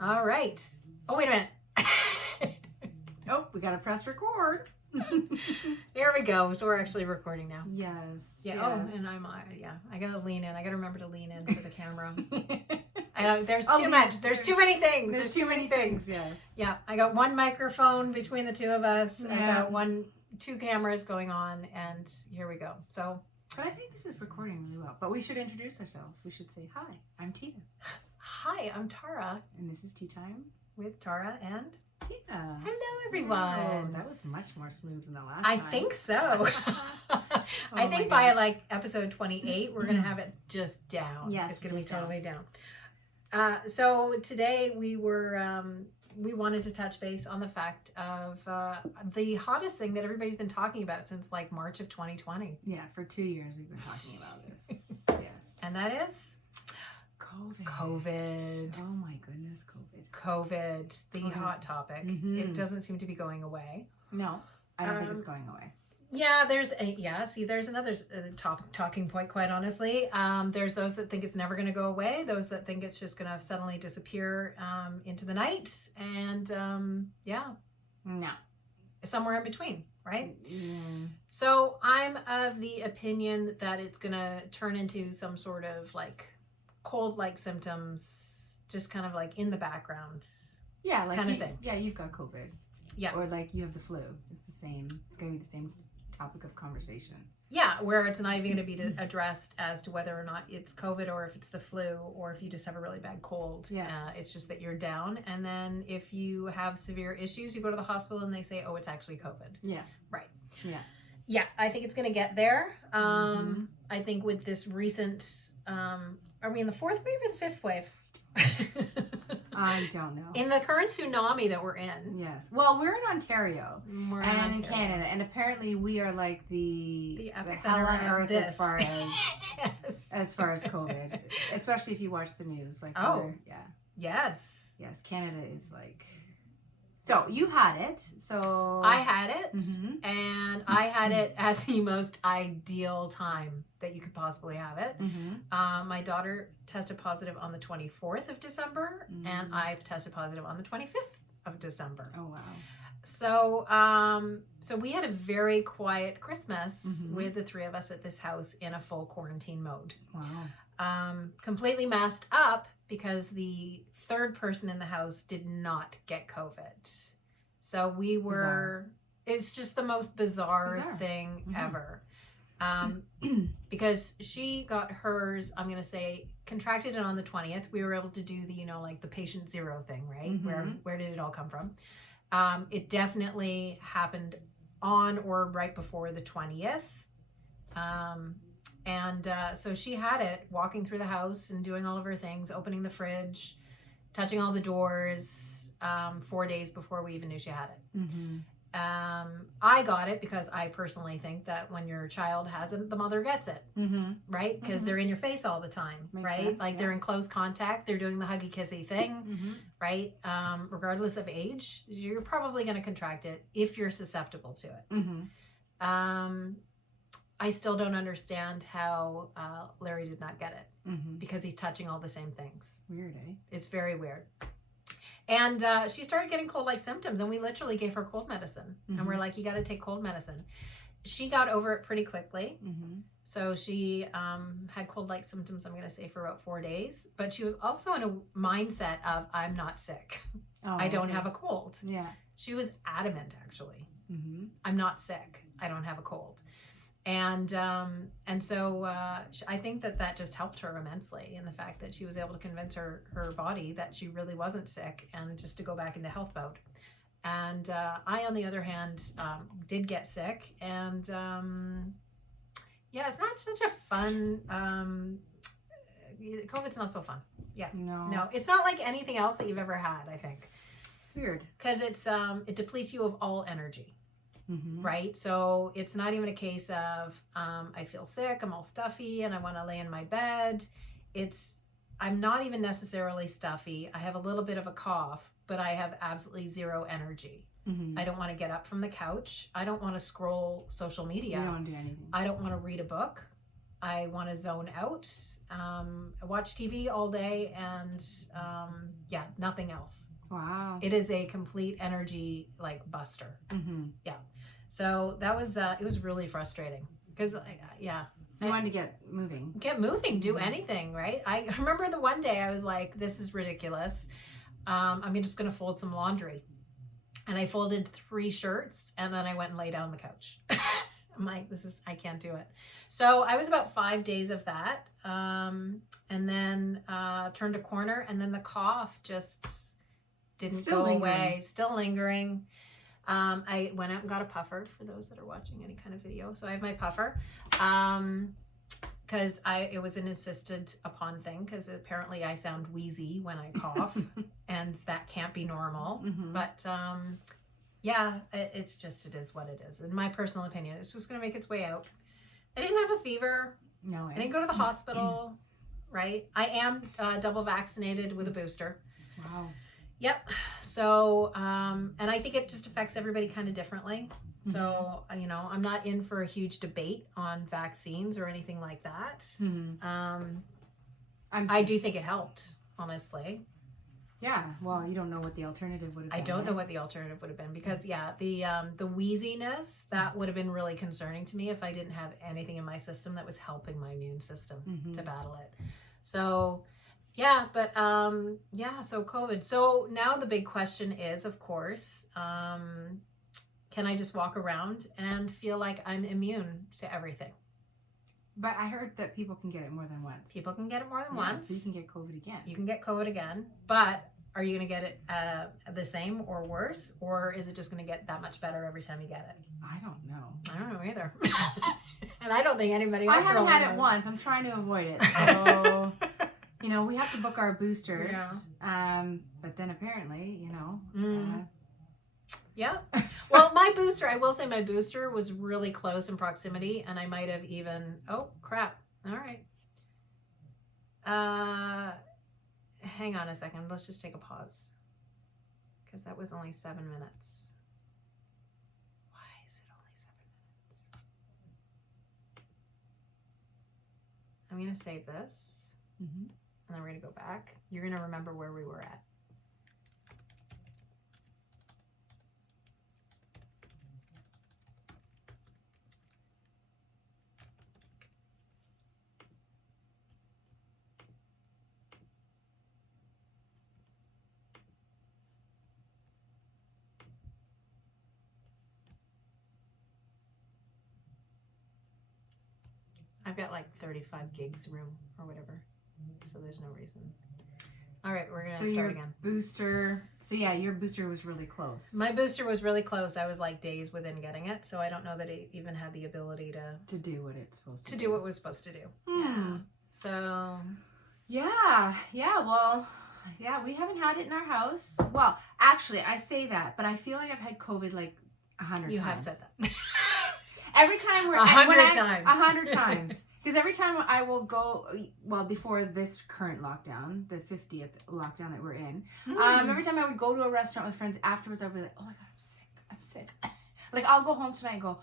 All right. Oh, wait a minute. Nope, we gotta press record. Here we go. So we're actually recording now. Yes. Yeah. yes. Oh, and I gotta lean in. I gotta remember to lean in for the camera. There's Oh, too much. There's too many things. There's too many things. Yes. Yeah. I got one microphone between the two of us. Yeah. I got two cameras going on, and here we go. So. But I think this is recording really well. But we should introduce ourselves. We should say, hi, I'm Tina. Hi, I'm Tara And this is Tea Time with Tara and Tina. hello everyone. Wow, that was much more smooth than the last I time. think so. I think my by gosh. like episode 28, we're going to have it just down. Yes, it's going to be just down. totally down. So today we wanted to touch base on the fact of the hottest thing that everybody's been talking about since like March of 2020. Yeah, for 2 years we've been talking about this. Yes. And that is COVID. COVID. Oh my goodness, COVID. COVID, the COVID. hot topic. Mhm. It doesn't seem to be going away. No, I don't think it's going away. Yeah, there's another talking point, quite honestly. There's those that think it's never going to go away, those that think it's just going to suddenly disappear into the night, and No. somewhere in between, right? Mm. So I'm of the opinion that it's going to turn into some sort of like cold-like symptoms, just kind of like in the background. Yeah, like Kind of thing. Yeah, you've got COVID. Yeah. Or like you have the flu. It's the same. It's going to be the same topic of conversation. Yeah, where it's not even going to be addressed as to whether or not it's COVID or if it's the flu or if you just have a really bad cold. Yeah. It's just that you're down. And then if you have severe issues, you go to the hospital and they say, oh, it's actually COVID. Yeah. Right. Yeah. Yeah, I think it's going to get there. Mhm. I think with this recent, are we in the fourth wave or the fifth wave? I don't know. In the current tsunami that we're in. Yes. Well, we're in Ontario. We're And in Ontario. Canada, and apparently we are like the epicenter hell on of earth this. as far as COVID, especially if you watch the news. Like, Oh. yes, Yes. Canada is like. So you had it. So I had it, Mhm. and I had it at the most ideal time that you could possibly have it. Mhm. My daughter tested positive on the 24th of December, and Mhm. I tested positive on the 25th of December. Oh wow. So we had a very quiet Christmas Mhm. with the three of us at this house in a full quarantine mode. Wow. Completely messed up because the third person in the house did not get COVID. So we were, it's just the most bizarre thing Mhm. ever. Because she got hers, I'm going to say, contracted it on the 20th. We were able to do the, like the patient zero thing, right? Mhm. Where did it all come from? It definitely happened on or right before the 20th. So she had it walking through the house and doing all of her things, opening the fridge, touching all the doors 4 days before we even knew she had it. Mm-hmm. I got it because I personally think that when your child has it, the mother gets it, Mm-hmm. right? Because Mhm. they're in your face all the time, Makes right? sense, Like yeah. they're in close contact, they're doing the huggy kissy thing, Mm-hmm. right? Regardless of age, you're probably going to contract it if you're susceptible to it. Mm-hmm. I still don't understand how Larry did not get it Mm-hmm. because he's touching all the same things. Weird, eh? It's very weird. And she started getting cold-like symptoms, and we literally gave her cold medicine. And we're Mhm. like, you got to take cold medicine. She got over it pretty quickly. Mm-hmm. So she had cold-like symptoms, I'm going to say, for about 4 days. But she was also in a mindset of, I'm not sick. Oh, I don't okay. have a cold. Yeah. She was adamant, actually. Mm-hmm. I'm not sick. I don't have a cold. And so I think that just helped her immensely in the fact that she was able to convince her body that she really wasn't sick and just to go back into health mode. And I, on the other hand, did get sick. And it's not such a fun, COVID's not so fun. Yeah. No, it's not like anything else that you've ever had, I think. Weird. Because it depletes you of all energy. Mm-hmm. Right? So it's not even a case of I feel sick, I'm all stuffy, and I want to lay in my bed. I'm not even necessarily stuffy. I have a little bit of a cough, but I have absolutely zero energy. Mm-hmm. I don't want to get up from the couch. I don't want to scroll social media. You don't want to do anything. I don't want to read a book. I want to zone out, watch TV all day, and yeah, nothing else. Wow. It is a complete energy like buster. Mm-hmm. So that was it was really frustrating because yeah, You wanted to get moving. get moving, do anything, right? I remember the one day I was like, this is ridiculous. I'm just gonna fold some laundry, and I folded 3 shirts, and then I went and lay down on the couch. I'm like, I can't do it. So I was about 5 days of that, and then turned a corner, and then the cough just didn't Still go lingering. away, still lingering. I went out and got a puffer for those that are watching any kind of video. So I have my puffer, because it was an insisted upon thing, because apparently I sound wheezy when I cough, and that can't be normal. Mm-hmm. But yeah, it's just, it is what it is. In my personal opinion, it's just going to make its way out. I didn't have a fever. No, I didn't go to the hospital, right? I am double vaccinated with a booster. Wow. Yep. So, and I think it just affects everybody kind of differently. So, you know, I'm not in for a huge debate on vaccines or anything like that. Mm-hmm. I do think it helped, honestly. Yeah. Well, you don't know what the alternative would have been. I don't know what the alternative would have been, because yeah, the wheeziness, that would have been really concerning to me if I didn't have anything in my system that was helping my immune system Mm-hmm. to battle it. So yeah, but yeah, so COVID. So now the big question is, of course, can I just walk around and feel like I'm immune to everything? But I heard that people can get it more than once. People can get it more than Yeah, once. so you can get COVID again. You can get COVID again, but are you going to get it the same or worse, or is it just going to get that much better every time you get it? I don't know. I don't know either. And I don't think anybody I else haven't really had it knows. once. I'm trying to avoid it. So, you know, we have to book our boosters. Yeah. But then apparently, you know. Mm. Yeah. Well, my booster, I will say my booster was really close in proximity, and I might have even, oh crap. All right. Hang on a second. Let's just take a pause, because that was only 7 minutes. Why is it only 7 minutes? I'm going to save this, Mm-hmm. and then we're going to go back. You're going to remember where we were at. I've got like 35 gigs room or whatever, so there's no reason. All right, we're gonna So start your again. booster. So yeah, your booster was really close. My booster was really close. I was like days within getting it, so I don't know that it even had the ability to do what it's supposed to do what it was supposed to do. Hmm. Yeah. So Yeah. Well, yeah, we haven't had it in our house. Well, actually, I say that, but I feel like I've had COVID like 100 times. you have said that. Every time we're 100 times. 100 times. Because every time I will go, well, before this current lockdown, the 50th lockdown that we're in, every time I would go to a restaurant with friends afterwards, I'd be like, oh my God, I'm sick. Like, I'll go home tonight and go,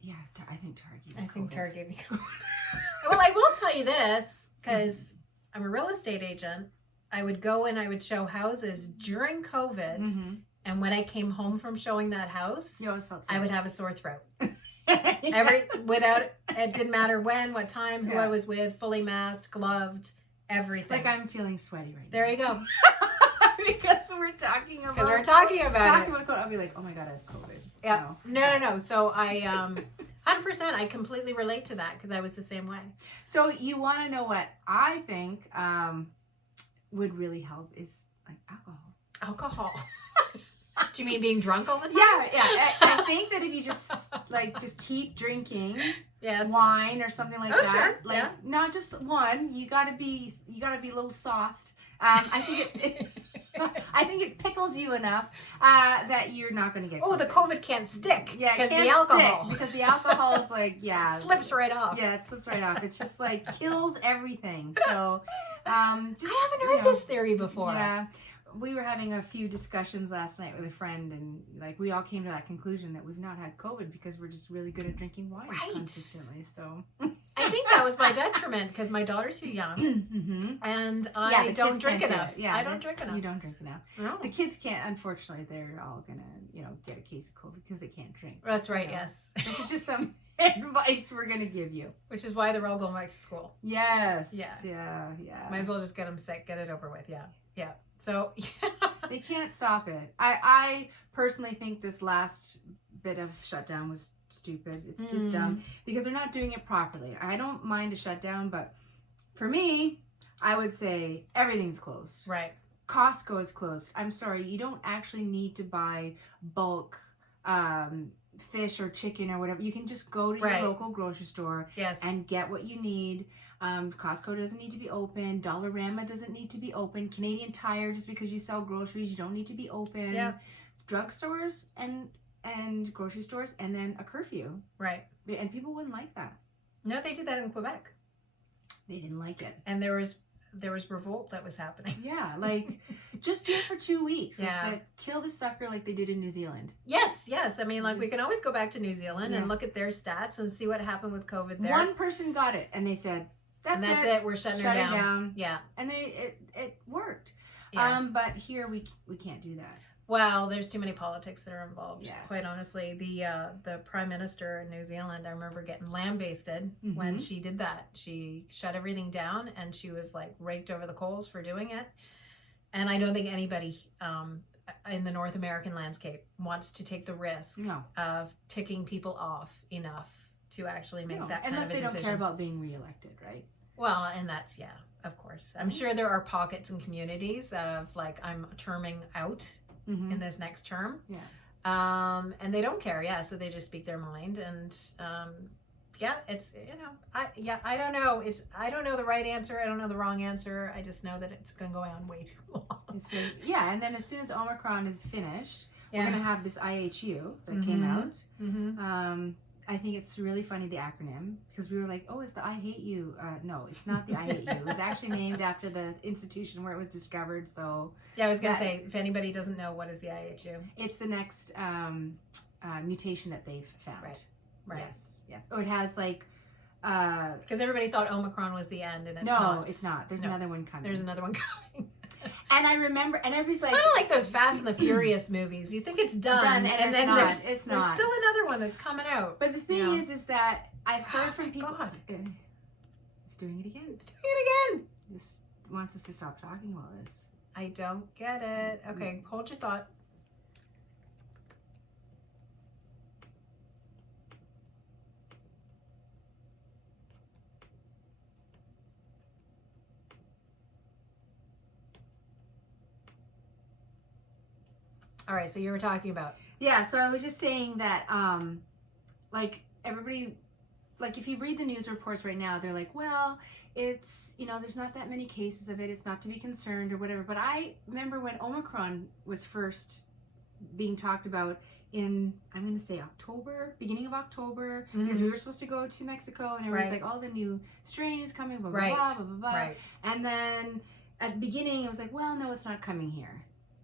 yeah, I think Tara gave me I think COVID." Tara gave me COVID. Well, I will tell you this, because I'm a real estate agent. I would go and I would show houses during COVID, Mhm. and when I came home from showing that house, You always felt sick. I would have a sore throat. Yes. Without, it didn't matter when, what time, who Yeah. I was with, fully masked, gloved, everything. Like, I'm feeling sweaty right now. There you go. Because we're talking about Because we're talking about it. COVID. I'll be like, oh my God, I have COVID. Yeah. No. No. So I 100%, I completely relate to that, because I was the same way. So you want to know what I think would really help is like alcohol. Alcohol. Do you mean being drunk all the time? Yeah. I think that if you just keep drinking Yes. wine or something like Oh, that, sure. like Yeah. not just one, you gotta be a little sauced. I think it pickles you enough that you're not going to get Oh, the COVID can't stick. Yeah, it because can't the alcohol stick, because the alcohol is like, yeah, slips right off. Yeah, it slips right off. It's just like kills everything. So, just, I haven't you heard know, this theory before. Yeah, we were having a few discussions last night with a friend, and like we all came to that conclusion that we've not had COVID because we're just really good at drinking wine Right. consistently. So, I think that was my detriment because my daughter's too young Mm-hmm. and Yeah, I the don't kids drink can't do enough. it. Yeah, I don't drink enough. You don't drink enough. No. The kids can't. Unfortunately, they're all gonna, get a case of COVID because they can't drink. That's right, Yeah. yes. This is just some advice we're gonna give you. Which is why they're all going back to school. Yes. Yeah. Yeah. Might as well just get them sick, get it over with. Yeah. Yeah. So, They can't stop it. I personally think this last bit of shutdown was stupid. It's just dumb because they're not doing it properly. I don't mind a shutdown, but for me, I would say everything's closed. right. Costco is closed. I'm sorry, you don't actually need to buy bulk fish or chicken or whatever. You can just go to Right. your local grocery store Yes. and get what you need. Costco doesn't need to be open. Dollarama doesn't need to be open. Canadian Tire, just because you sell groceries, you don't need to be open. Yeah. Drugstores and grocery stores, and then a curfew. right. And people wouldn't like that. No, they did that in Quebec. They didn't like it. And there was revolt that was happening. Yeah, like just do it for 2 weeks. Yeah. Like, kill the sucker like they did in New Zealand. Yes, yes. I mean, like we can always go back to New Zealand and Yes. look at their stats and see what happened with COVID there. One person got it, and they said, and that's it. We're shutting Shut her it down. down. Yeah. And it worked. Yeah. But here we can't do that. Well, there's too many politics that are involved. Yes. Quite honestly, the prime minister in New Zealand, I remember getting lambasted when Mhm. she did that. She shut everything down, and she was like raked over the coals for doing it. And I don't think anybody in the North American landscape wants to take the risk No. of ticking people off enough to actually make No, that kind unless of a they decision. don't care about being reelected, right? Well, and that's, yeah, of course. I'm sure there are pockets and communities of like, I'm terming out Mm-hmm. in this next term. Yeah. And they don't care. Yeah. So they just speak their mind. And, yeah, it's, I don't know. I don't know the right answer. I don't know the wrong answer. I just know that it's going to go on way too long. So, and then as soon as Omicron is finished, we're Yeah. going to have this IHU that came Mhm. out. Mm-hmm. I think it's really funny, the acronym, because we were like, oh, it's the I Hate You. No, it's not the I Hate You. It was actually named after the institution where it was discovered. So Yeah. I was going to That- say, if anybody doesn't know, what is the IHU? it's the next mutation that they've found. Right. Yes. Oh, it has like, Because everybody thought Omicron was the end, and it's no, not. it's not. There's No. another one coming. There's another one coming. And I remember, and everybody's It's like, kind of like those Fast and the Furious movies. You think it's done, Done, and and it's then not. there's It's there's not. still another one that's coming out. but the thing Yeah. is that I've heard from my people. God. It's doing it again. It's doing it again. This wants us to stop talking about this. I don't get it. Okay, hold your thought. All right, so you were talking about Yeah, so I was just saying that, like, everybody, like, if you read the news reports right now, they're like, well, it's, there's not that many cases of it, it's not to be concerned or whatever. But I remember when Omicron was first being talked about in, I'm going to say October, beginning of October, because we were supposed to go to Mexico, and everyone's Right. like, oh, the new strain is coming, blah, blah, Right. blah, blah, blah, blah. right. And then at the beginning, it was like, well, no, it's not coming here.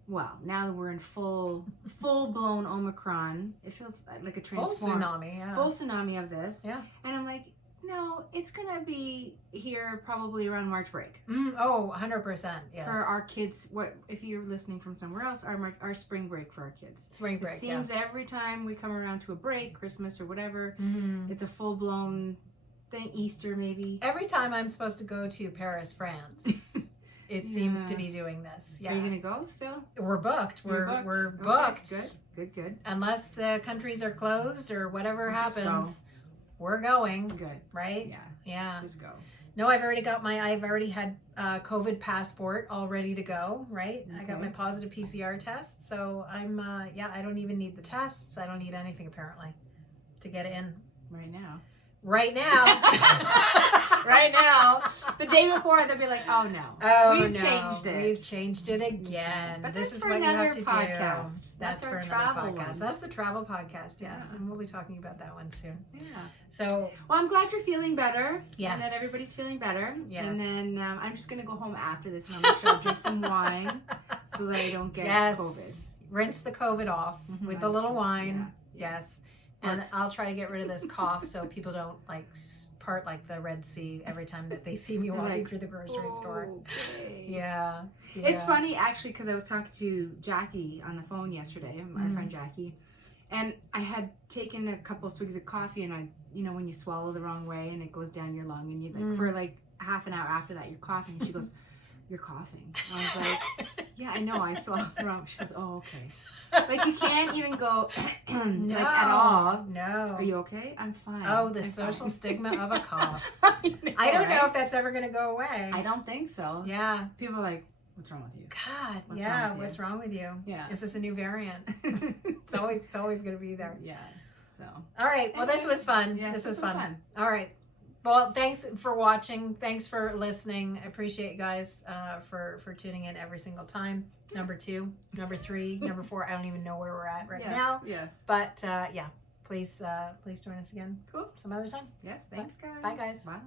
Well, now that we're in full blown Omicron, it feels like a Full transform, tsunami. Yeah. full tsunami of this. Yeah. And I'm like, no, it's gonna be here probably around March break 100%. Yes. for our kids. What if you're listening from somewhere else? Our spring break for our kids. spring It break. seems every time we come around to a break, Christmas or whatever, Yeah. Mhm. it's a full blown thing. Easter maybe. Every time I'm supposed to go to Paris, France, it seems to Yeah. be doing this. Yeah. Are you gonna go still? We're booked. You're We're Okay, booked. Good. Unless the countries are closed or whatever Just go. happens, we're going. Good. Right? Yeah. Yeah. Just go. No, I've already had COVID passport all ready to go. Right? I got Okay. my positive PCR test, so I'm I don't even need the tests. I don't need anything apparently to get in Right now. right now. Right now. The day before, they'll be like, "Oh no, Oh, we've no. changed it." We've changed it again. But this that's is for what you another have to podcast. do. That's That's our for another travel podcast. one. That's the travel podcast, yes. Yeah. And we'll be talking about that one soon. Yeah. So, Well, I'm glad you're feeling better. yes. And that everybody's feeling better. Yes. And then I'm just gonna go home after this, and I'll make sure I drink some wine so that I don't get yes. COVID. Rinse the COVID off Mhm. with a little wine. Yeah. Yes. And Works. I'll try to get rid of this cough so people don't like part like the Red Sea every time that they see me They're walking like, through the grocery store. Okay. Yeah. It's funny actually because I was talking to Jackie on the phone yesterday, my friend Jackie, and I had taken a couple swigs of coffee, and I, you know, when you swallow the wrong way and it goes down your lung, and you like for like half an hour after that you're coughing, and she goes, "You're coughing." I was like, "Yeah, I know, I swallowed the wrong." She goes, "Oh, okay." Like you can't even go No, like at all. no. Are you okay? I'm fine. Oh, the I'm social fine." stigma of a cough. I don't know if that's ever going to go away. I don't think so. Yeah. People are like, "What's wrong with you?" God, What's yeah. wrong with you? What's wrong with you? Yeah. Is this a new variant? It's always going to be there. Yeah. So. All right. Well, this was fun. Yes, this was fun. fun. All right. Well, thanks for watching. Thanks for listening. I appreciate you guys for tuning in every single time. Number 2, number 3, number 4. I don't even know where we're at right now. Yes. But yeah, please join us again. Cool. Some other time. Yes. Thanks, guys. Bye, guys. Bye.